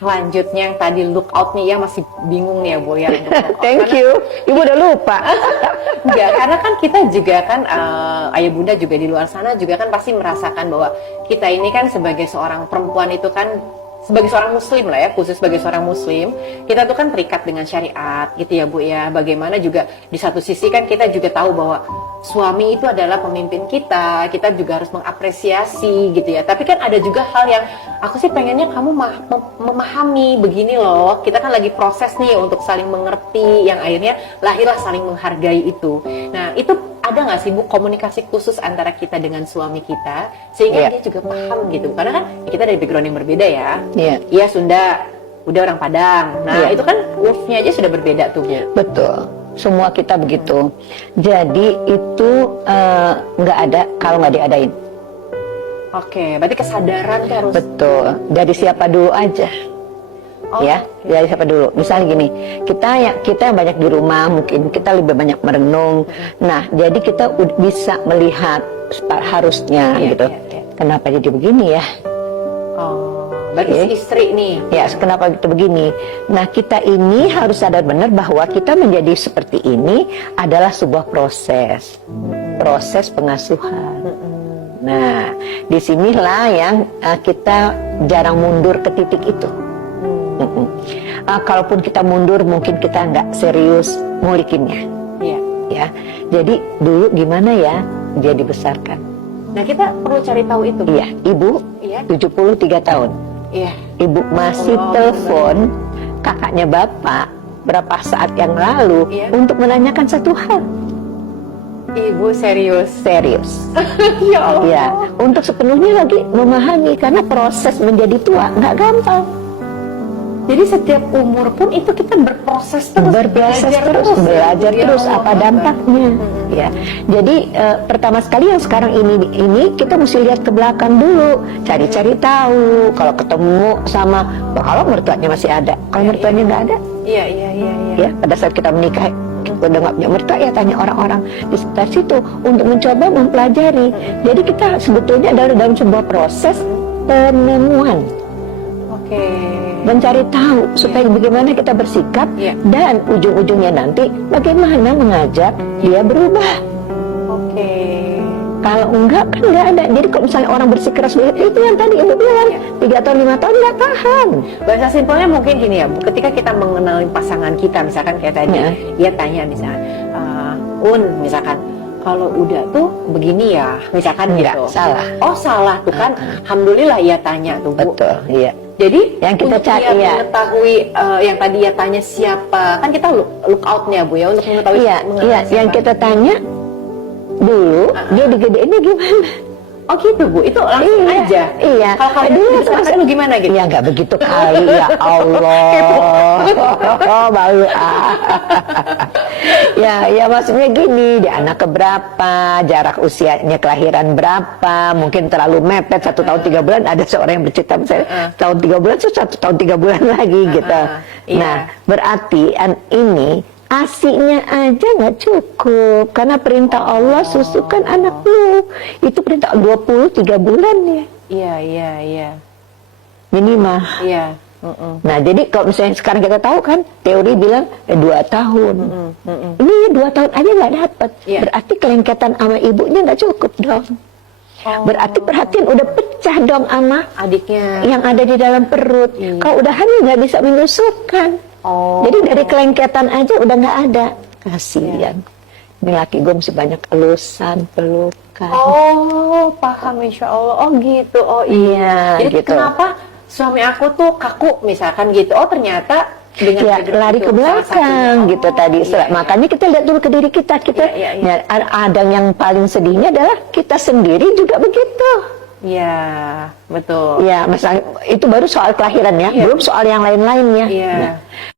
Selanjutnya yang tadi look out nih ya, masih bingung nih ya Bu ya. Thank you, Ibu udah lupa. Enggak, karena kan kita juga kan ayah bunda juga di luar sana juga kan pasti merasakan bahwa kita ini kan sebagai seorang perempuan itu kan sebagai seorang muslim lah ya, khusus sebagai seorang muslim, kita tuh kan terikat dengan syariat gitu ya Bu ya. Bagaimana juga di satu sisi kan kita juga tahu bahwa suami itu adalah pemimpin kita juga harus mengapresiasi gitu ya. Tapi kan ada juga hal yang aku sih pengennya kamu memahami begini loh. Kita kan lagi proses nih untuk saling mengerti, yang akhirnya lahirlah saling menghargai itu. Nah itu ada nggak sih Bu komunikasi khusus antara kita dengan suami kita sehingga dia juga paham gitu? Karena kan kita dari background yang berbeda ya. Iya Sunda, udah orang Padang. Nah itu kan wolf-nya aja sudah berbeda tuh Bu. Betul. Semua kita begitu. Jadi itu nggak ada kalau nggak diadain. Oke, berarti kesadaran tuh harus. Betul. Dari siapa dulu aja. Ya, dari siapa dulu. Misalnya gini, kita yang banyak di rumah, mungkin kita lebih banyak merenung. Nah, jadi kita bisa melihat harusnya gitu. Kenapa jadi begini ya? Berarti istri nih. Ya, kenapa gitu begini? Nah, kita ini harus sadar benar bahwa kita menjadi seperti ini adalah sebuah proses pengasuhan. Nah, disinilah yang kita jarang mundur ke titik itu. Kalaupun kita mundur, mungkin kita nggak serius ngulikinnya. Ya, jadi dulu gimana ya dia dibesarkan. Nah, kita perlu cari tahu itu. Iya, Ibu 73 tahun. Iya. Ibu masih telepon kakaknya Bapak berapa saat yang lalu untuk menanyakan satu hal. Ibu serius. Ya Allah. Ya, untuk sepenuhnya lagi memahami karena proses menjadi tua nggak gampang. Jadi setiap umur pun itu kita berproses terus, belajar terus apa dampaknya. Ya, jadi pertama sekali yang sekarang ini kita mesti lihat ke belakang dulu, cari-cari tahu. Kalau ketemu sama, kalau mertuanya masih ada, kalau mertuanya nggak ada, ya pada saat kita menikah udah nggak punya mertua, ya tanya orang-orang di sekitar situ untuk mencoba mempelajari. Jadi kita sebetulnya adalah dalam sebuah proses penemuan. Mencari tahu supaya bagaimana kita bersikap dan ujung-ujungnya nanti bagaimana mengajak dia berubah. Kalau enggak kan nggak ada. Jadi kalau misalnya orang bersikeras begitu, itu yang tadi Ibu bilang 3 tahun 5 tahun nggak tahan. Bahasa simpelnya mungkin gini ya Bu, ketika kita mengenali pasangan kita, misalkan kayak tadi dia tanya misalkan misalkan kalau udah tuh begini ya, misalkan gitu. Salah. Oh salah tuh kan. Alhamdulillah ia tanya tuh Bu. Betul, iya. Jadi yang kita cari mengetahui yang tadi ya tanya siapa, kan kita look out-nya Bu ya untuk mengetahui yang kita tanya dulu dia digedeinnya gimana. Oh gitu Bu, itu langsung aja. Iya. Kalau dulu lu gimana gitu? Ya nggak begitu kali ya Allah. Malu. Ya maksudnya gini, dia anak keberapa, jarak usianya kelahiran berapa, mungkin terlalu mepet 1 tahun 3 bulan. Ada seorang yang bercerita misalnya tahun 3 bulan, 1 tahun 3 bulan lagi gitu. Nah, berarti ini ASInya aja nggak cukup, karena perintah Allah susukan anakmu itu perintah 23 bulan ya. Iya. Minimal. Iya. Nah jadi kalau misalnya sekarang kita tahu kan teori bilang 2 tahun. Ini 2 tahun aja nggak dapat. Berarti kelengketan sama ibunya nggak cukup dong. Berarti perhatian udah pecah dong sama adiknya yang ada di dalam perut. Kalau udah hamil nggak bisa menyusukan. Jadi dari kelengketan aja udah nggak ada. Kasihan. Ini laki gue mesti banyak elusan, pelukan. Paham insya Allah. Gitu. Iya. Jadi gitu. kenapa suami aku tuh kaku misalkan gitu? Ternyata dengan lari ke belakang gitu tadi. Makanya kita lihat dulu ke diri kita. Ada yang paling sedihnya adalah kita sendiri juga begitu. Iya, betul. Ya, misalnya itu baru soal kelahiran ya, belum soal yang lain-lainnya. Iya.